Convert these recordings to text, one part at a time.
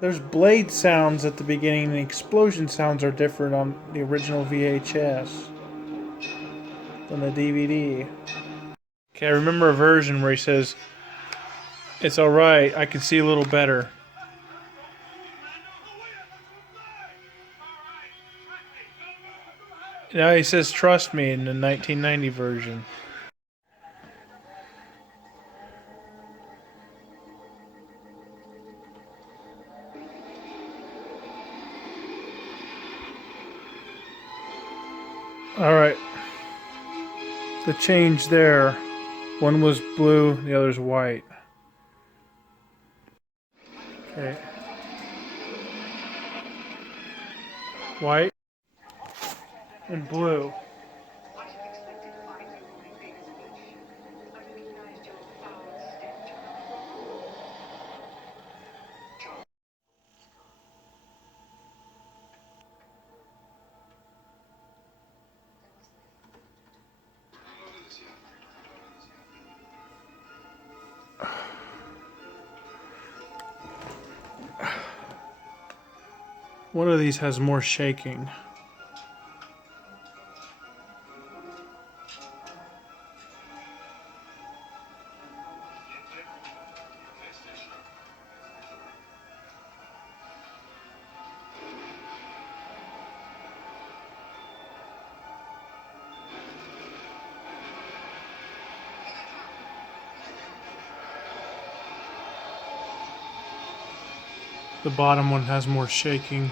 There's blade sounds at the beginning, and the explosion sounds are different on the original VHS than the DVD. Okay, I remember a version where he says, "It's alright, I can see a little better." Now he says, "Trust me" in the 1990 version. Alright, the change there. One was blue, the other's white. Okay. White and blue. One of these has more shaking. The bottom one has more shaking.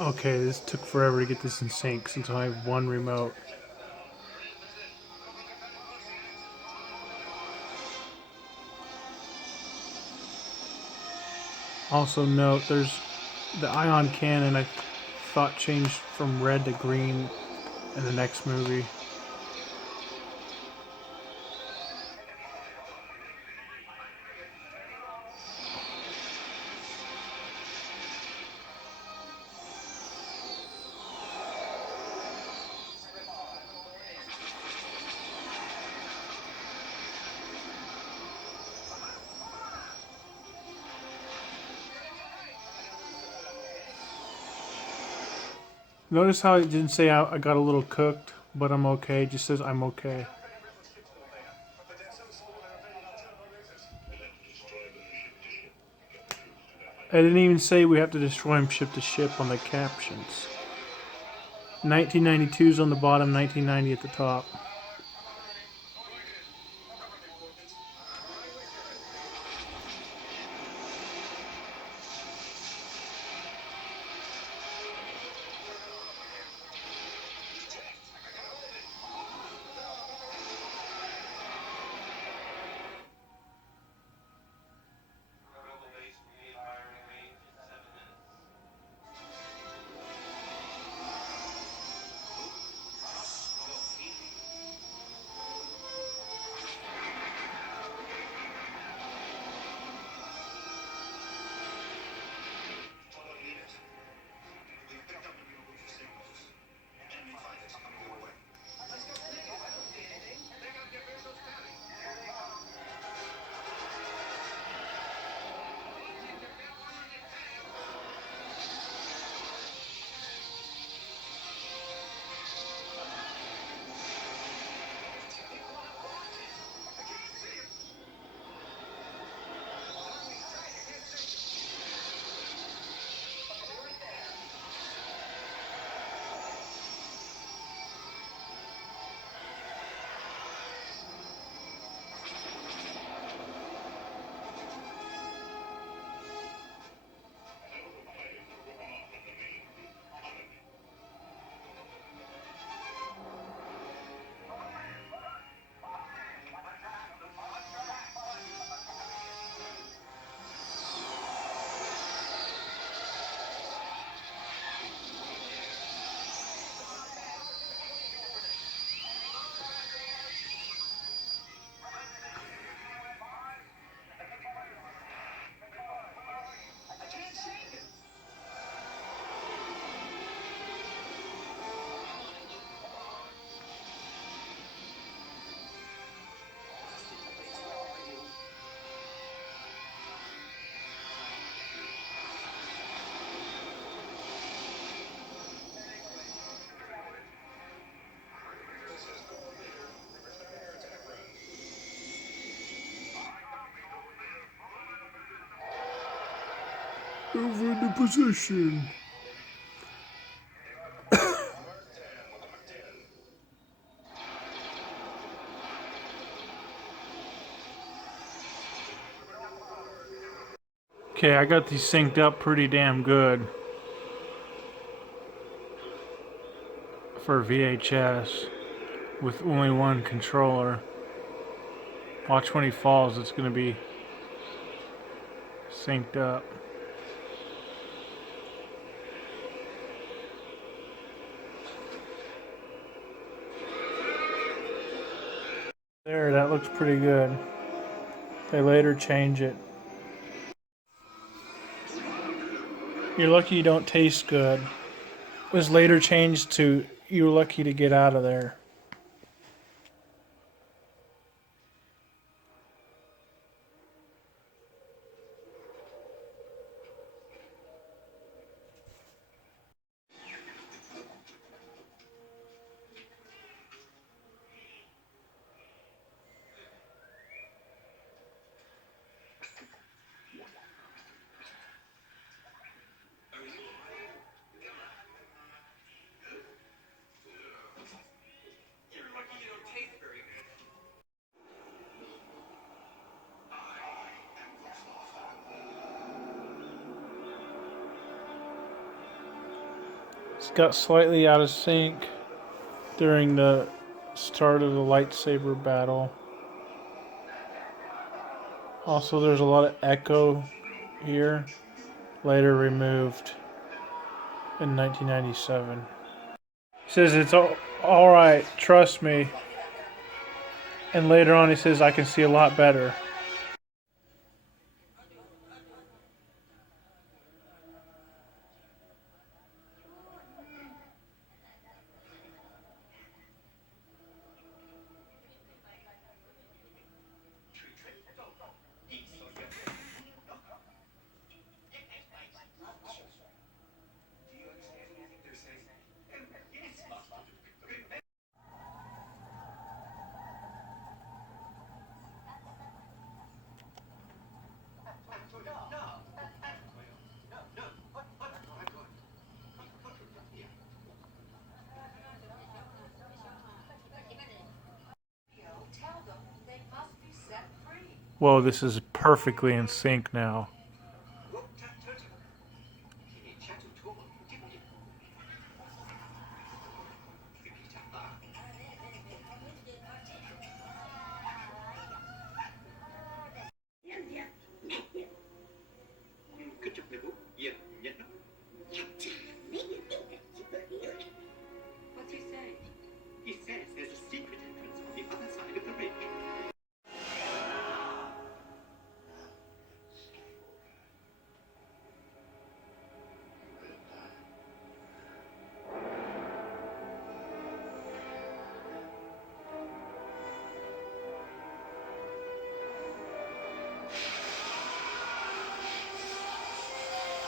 Okay, this took forever to get this in sync since I have one remote. Also note, there's the ion cannon I thought changed from red to green in the next movie. Notice how it didn't say I got a little cooked, but I'm okay. It just says I'm okay. I didn't even say we have to destroy him ship to ship on the captions. 1992 is on the bottom, 1990 at the top. Move into position. Okay, I got these synced up pretty damn good for VHS with only one controller. Watch when he falls, it's going to be synced up. There, that looks pretty good. They later change it. You're lucky you don't taste good. It was later changed to you're lucky to get out of there. It's got slightly out of sync during the start of the lightsaber battle. Also, there's a lot of echo here, later removed in 1997. He says it's all right, trust me. And later on he says I can see a lot better. Whoa, this is perfectly in sync now. What's he saying? He says there's a secret entrance on the other side of the ridge.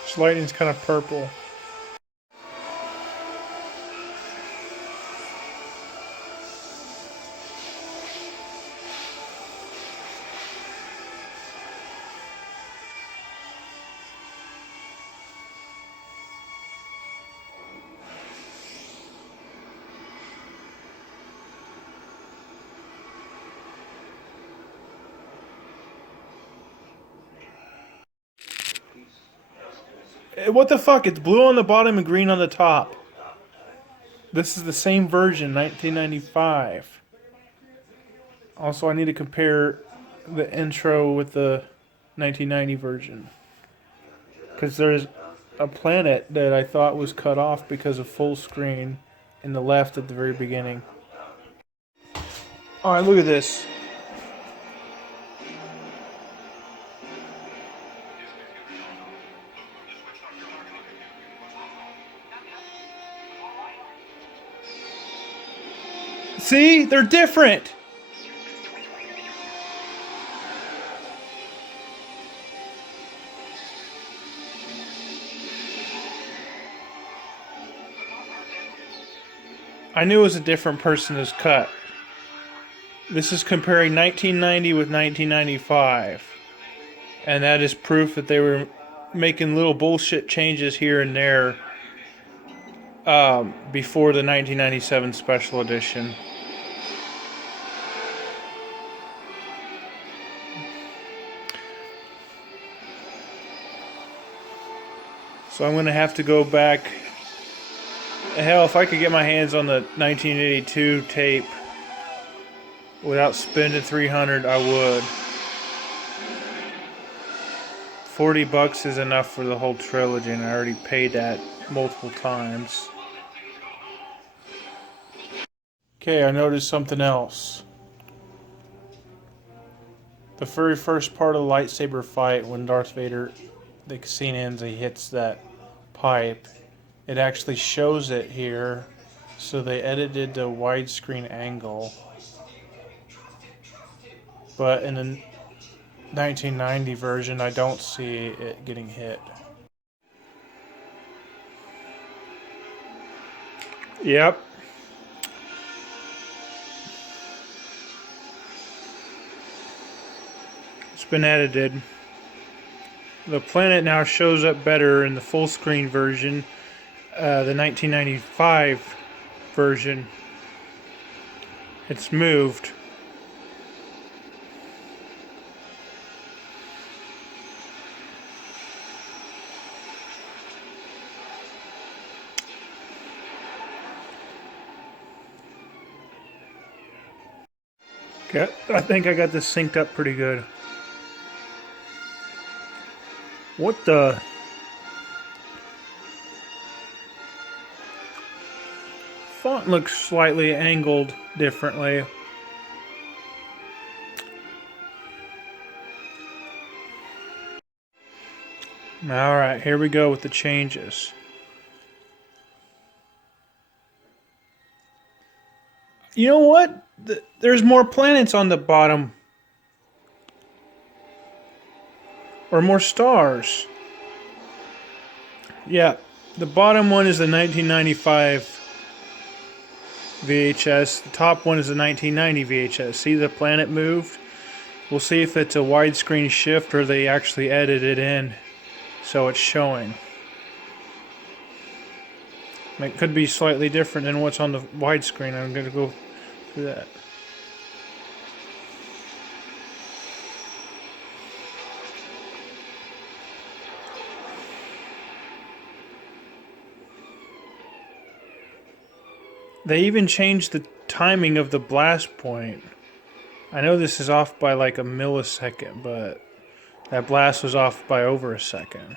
This lightning's kind of purple. What the fuck? It's blue on the bottom and green on the top. This is the same version, 1995. Also, I need to compare the intro with the 1990 version. Because there's a planet that I thought was cut off because of full screen in the left at the very beginning. Alright, look at this. See? They're different! I knew it was a different person's cut. This is comparing 1990 with 1995. And that is proof that making little bullshit changes here and there before the 1997 special edition. So I'm going to have to go back. Hell, if I could get my hands on the 1982 tape without spending $300, I would. $40 is enough for the whole trilogy, and I already paid that multiple times. Okay, I noticed something else. The very first part of the lightsaber fight, when Darth Vader, the scene ends, he hits that pipe. It actually shows it here, so they edited the widescreen angle. But in the 1990 version, I don't see it getting hit. Yep. It's been edited. The planet now shows up better in the full screen version. The 1995 version, it's moved. Okay, I think I got this synced up pretty good. What the? Font looks slightly angled differently. Alright, here we go with the changes. You know what? There's more planets on the bottom. Or more stars. Yeah, the bottom one is the 1995 VHS. The top one is the 1990 VHS. See, the planet moved? We'll see if it's a widescreen shift or they actually edited it in so it's showing. It could be slightly different than what's on the widescreen. I'm going to go through that. They even changed the timing of the blast point. I know this is off by like a millisecond, but that blast was off by over a second.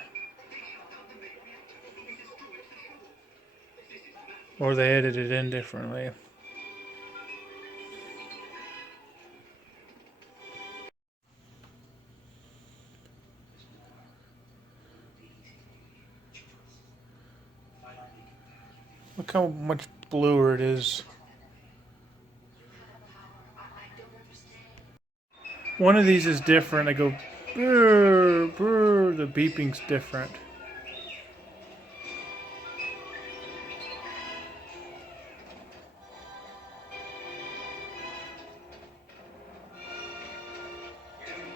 Or they edited it in differently. Look how much bluer it is. One of these is different. I go, brr, brr. The beeping's different.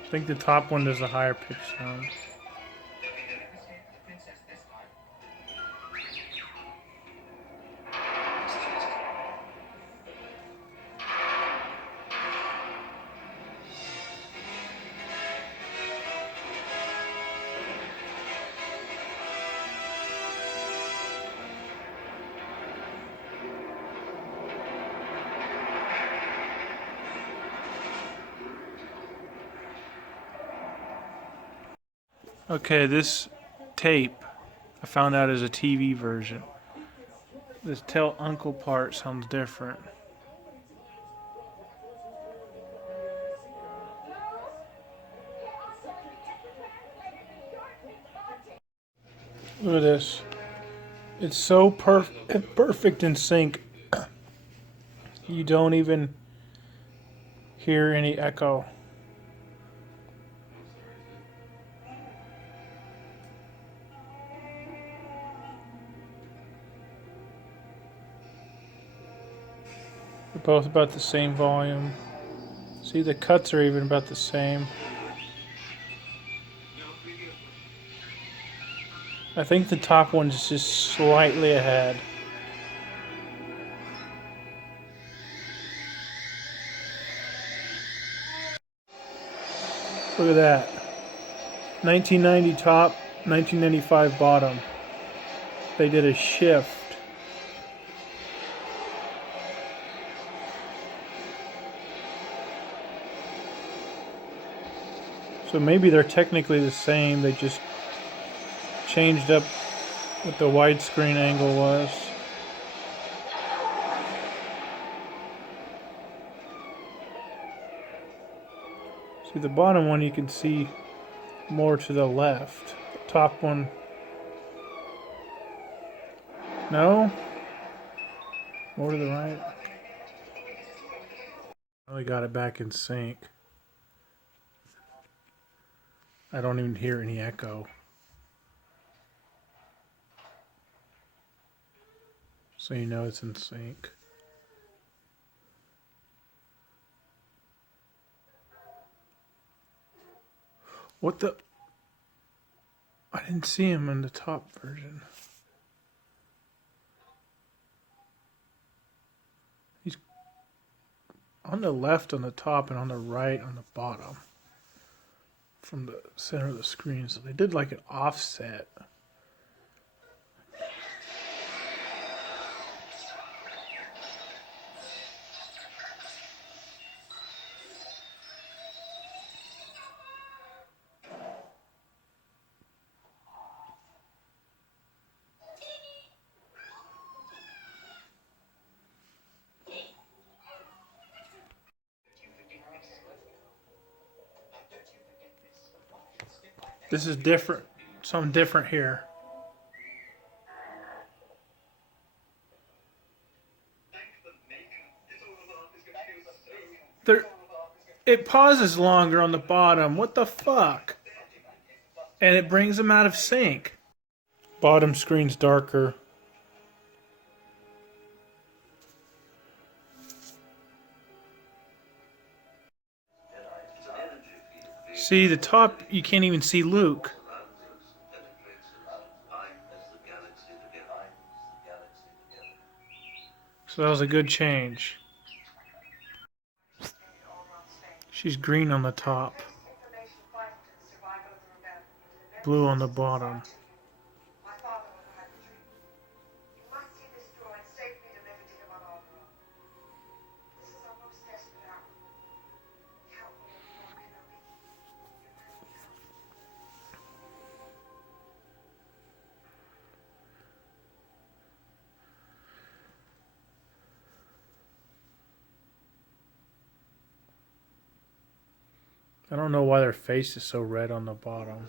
I think the top one does a higher pitch sound. Okay, this tape I found out is a TV version. This tell uncle part sounds different. Look at this. It's so perfect in sync. You don't even hear any echo. They're both about the same volume. See, the cuts are even about the same. I think the top one's just slightly ahead. Look at that. 1990 top, 1995 bottom. They did a shift. So maybe they're technically the same, they just changed up what the widescreen angle was. See, the bottom one you can see more to the left. The top one, no? More to the right. Really got it back in sync. I don't even hear any echo. So you know it's in sync. What the? I didn't see him in the top version. He's on the left on the top and on the right on the bottom. From the center of the screen. So they did like an offset. This is different. Something different here. There, it pauses longer on the bottom. What the fuck? And it brings them out of sync. Bottom screen's darker. See, the top, you can't even see Luke. So that was a good change. She's green on the top. Blue on the bottom. I don't know why their face is so red on the bottom.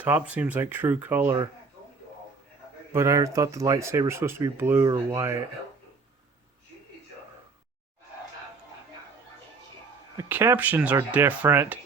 Top seems like true color, but I thought the lightsaber was supposed to be blue or white. The captions are different.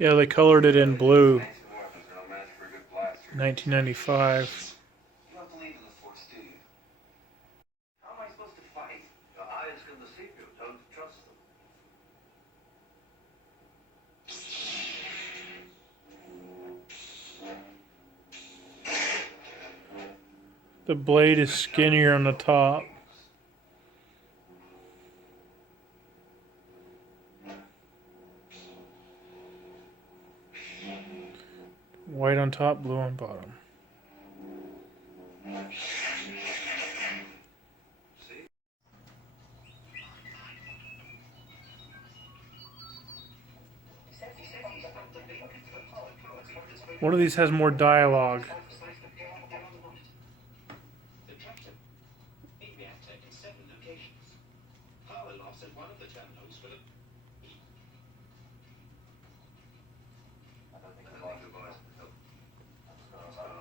Yeah, they colored it in blue. 1995. You don't believe in the Force, do you? How am I supposed to fight? Your eyes can deceive you. Don't trust them. The blade is skinnier on the top. White on top, blue on bottom. One of these has more dialogue. The tractor main reactor in 7 locations. Power loss at one of the terminals will.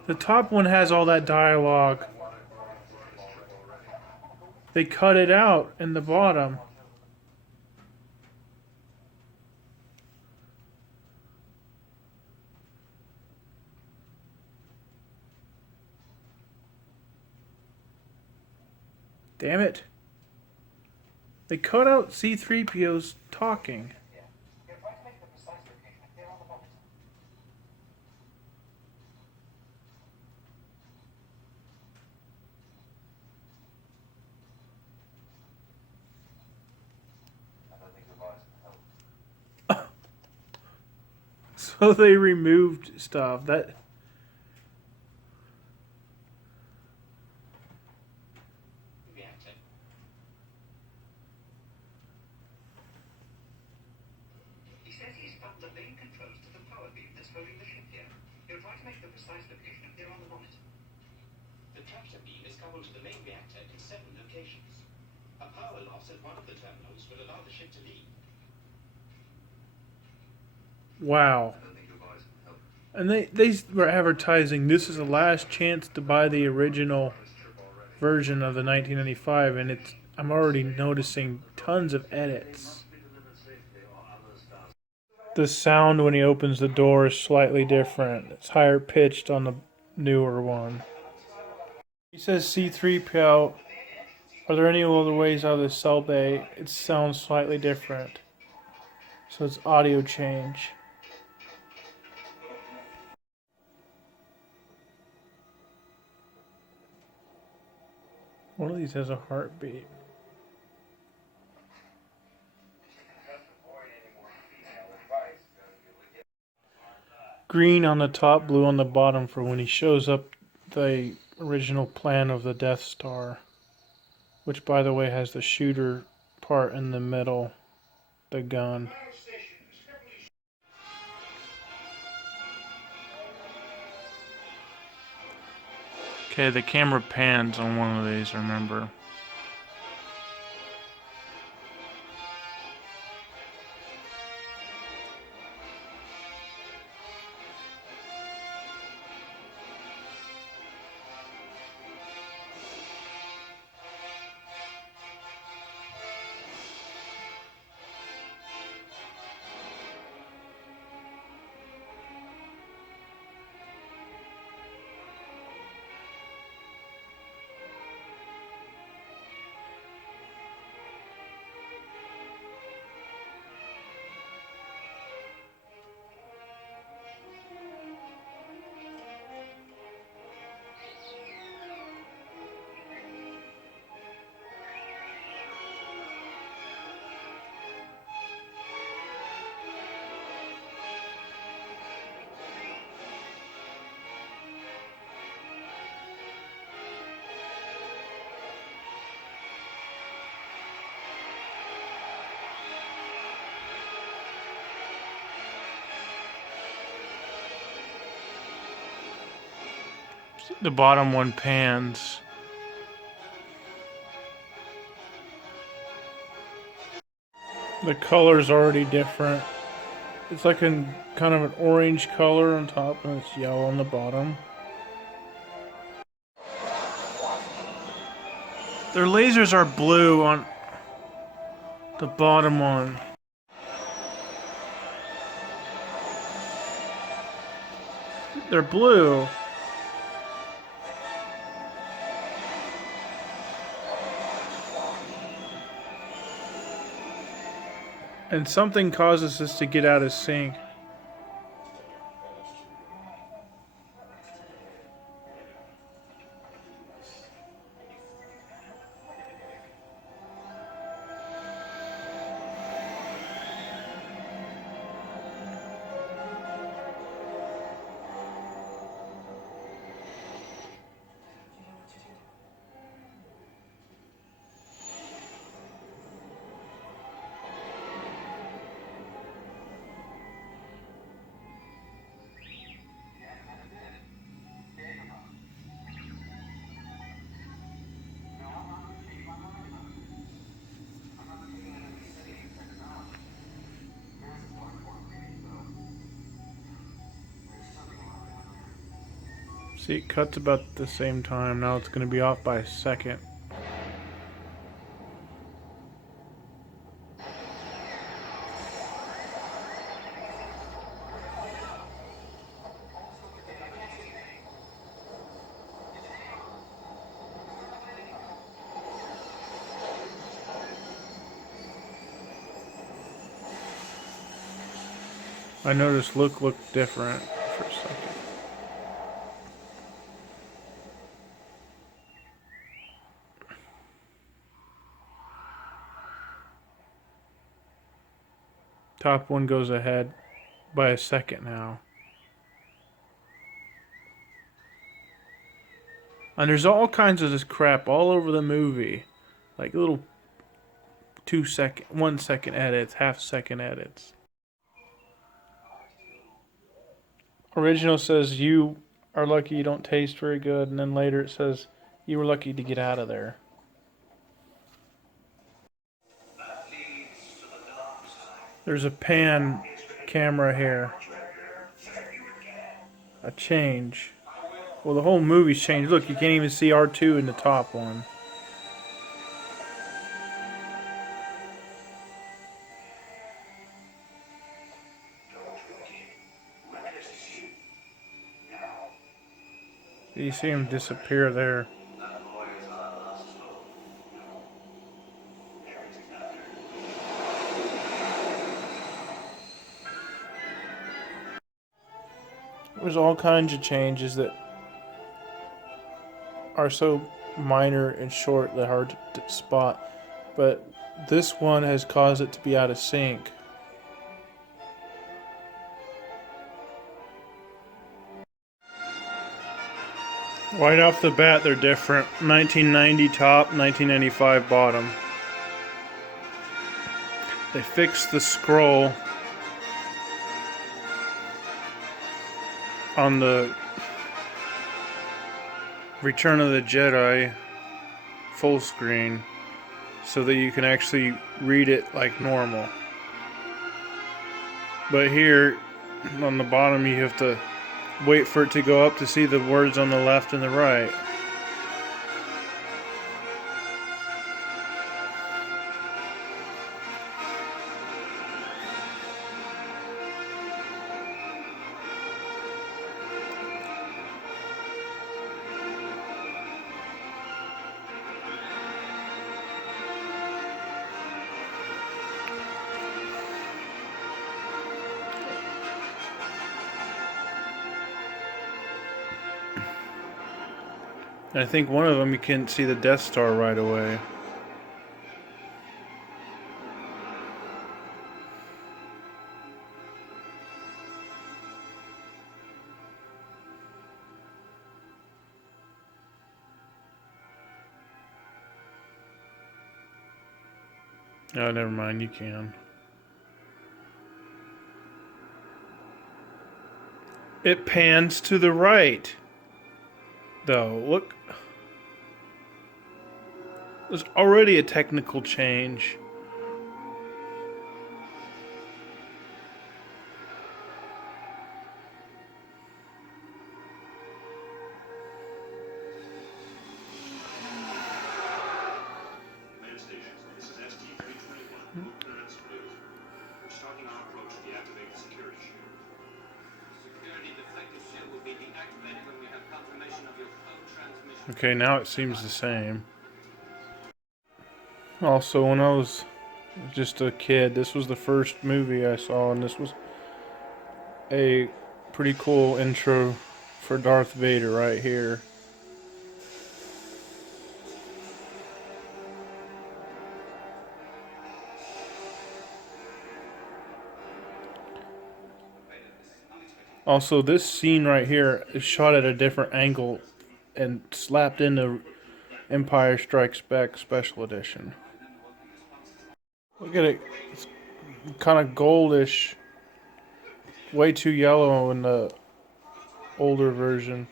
The top one has all that dialogue. They cut it out in the bottom. Damn it. They cut out C-3PO's talking. So they removed stuff. That Reactor. He says he's found the main controls to the power beam that's holding the ship here. He'll try to make the precise location appear on the monitor. The tractor beam is coupled to the main reactor in 7 locations. A power loss at one of the terminals will allow the ship to leave. wow. And they were advertising this is the last chance to buy the original version of the 1995, and I'm already noticing tons of edits. The sound when he opens the door is slightly different. It's higher pitched on the newer one. He says C-3PO. Are there any other ways out of the cell bay? It sounds slightly different. So it's audio change. One of these has a heartbeat. Green on the top, blue on the bottom for when he shows up the original plan of the Death Star. Which, by the way, has the shooter part in the middle. The gun. Okay, the camera pans on one of these, remember. The bottom one pans. The color's already different. It's like a kind of an orange color on top and it's yellow on the bottom. Their lasers are blue on the bottom one. They're blue. And something causes this to get out of sync. See, it cuts about the same time. Now it's going to be off by a second. I noticed looked different for a second. Top one goes ahead by a second now. And there's all kinds of this crap all over the movie. Like little 1 second edits, half-second edits. Original says you are lucky you don't taste very good, and then later it says you were lucky to get out of there. There's a pan camera here. A change. Well, the whole movie's changed. Look, you can't even see R2 in the top one. You see him disappear there. There's all kinds of changes that are so minor and short that hard to spot. But this one has caused it to be out of sync. Right off the bat, they're different. 1990 top, 1995 bottom. They fixed the scroll on the Return of the Jedi full screen so that you can actually read it like normal. But here on the bottom, you have to wait for it to go up to see the words on the left and the right. And I think one of them you can see the Death Star right away. Oh, never mind, you can. It pans to the right. Though, look. There's already a technical change. Starting our approach to deactivate the security shield. Security deflector shield will be deactivated when we have confirmation of your code transmission. Okay, now it seems the same. Also, when I was just a kid, this was the first movie I saw, and this was a pretty cool intro for Darth Vader right here. Also, this scene right here is shot at a different angle and slapped into Empire Strikes Back Special Edition. Look at it. It's kind of goldish. Way too yellow in the older version.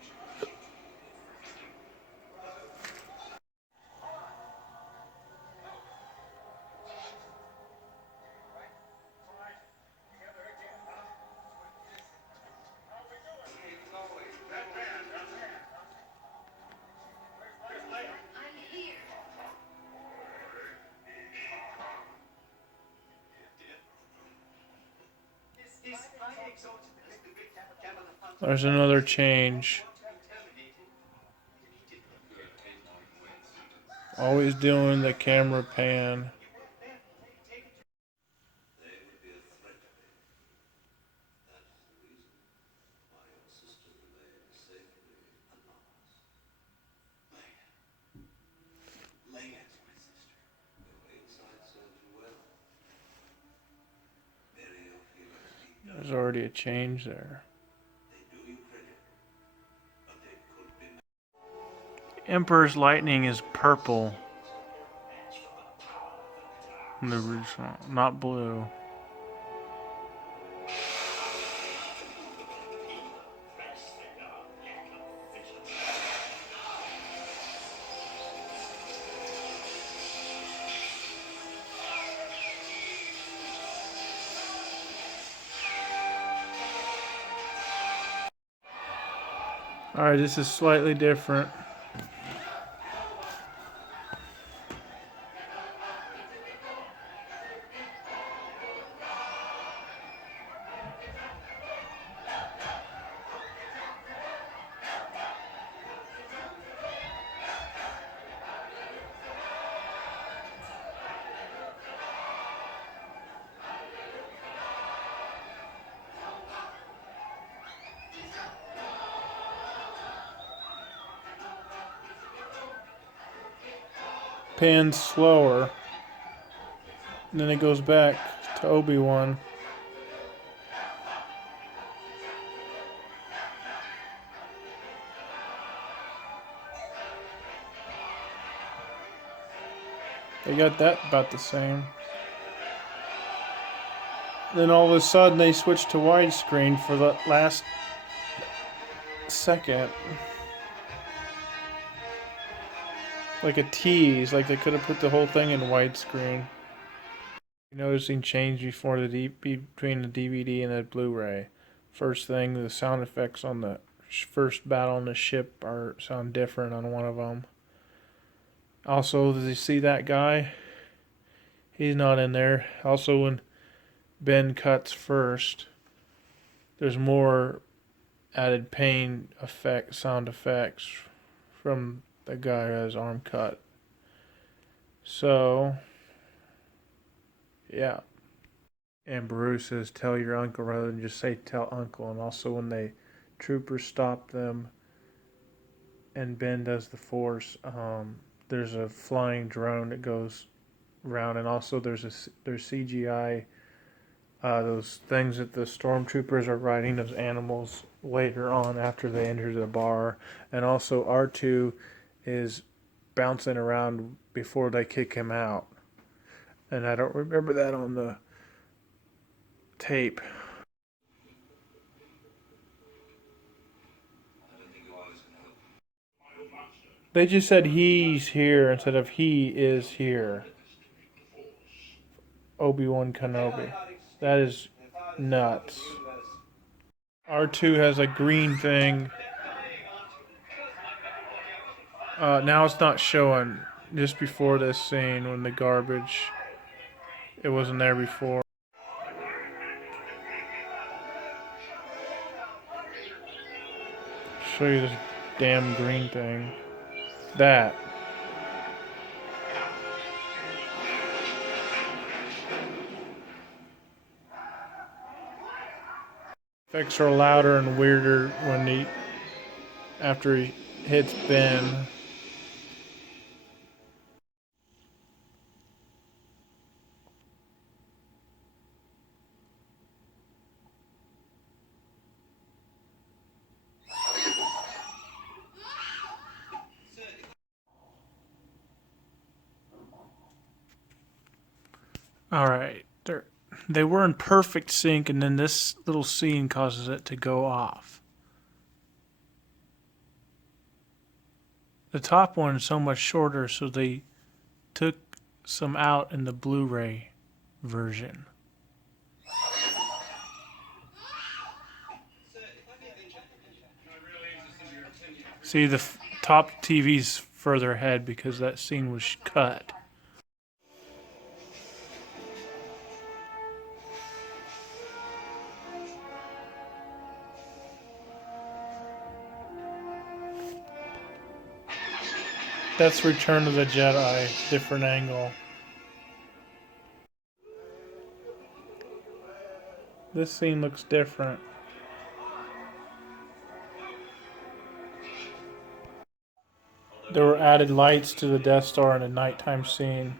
There's another change. Always doing the camera pan. There's already a change there. Emperor's lightning is purple in the original, not blue. Alright, this is slightly different. Pans slower. And then it goes back to Obi-Wan. They got that about the same. Then all of a sudden they switched to widescreen for the last second. Like a tease, like they could have put the whole thing in widescreen. Noticing change before between the DVD and the Blu-ray. First thing, the sound effects on the first battle on the ship sound different on one of them. Also, did you see that guy? He's not in there. Also, when Ben cuts first, there's more added pain sound effects from the guy who has his arm cut. So, yeah. And Baru says, tell your uncle rather than just say tell uncle. And also when the troopers stop them and Ben does the force, there's a flying drone that goes around. And also there's CGI, those things that the stormtroopers are riding, those animals later on after they enter the bar. And also R2 is bouncing around before they kick him out. And I don't remember that on the tape. They just said he's here instead of he is here. Obi-Wan Kenobi. That is nuts. R2 has a green thing. Now it's not showing. Just before this scene when the garbage, it wasn't there before. Show you this damn green thing. That. Effects are louder and weirder when after he hits Ben. Alright, they were in perfect sync, and then this little scene causes it to go off. The top one is so much shorter, so they took some out in the Blu-ray version. See, the top TV's further ahead because that scene was cut. That's Return of the Jedi. Different angle. This scene looks different. There were added lights to the Death Star in a nighttime scene.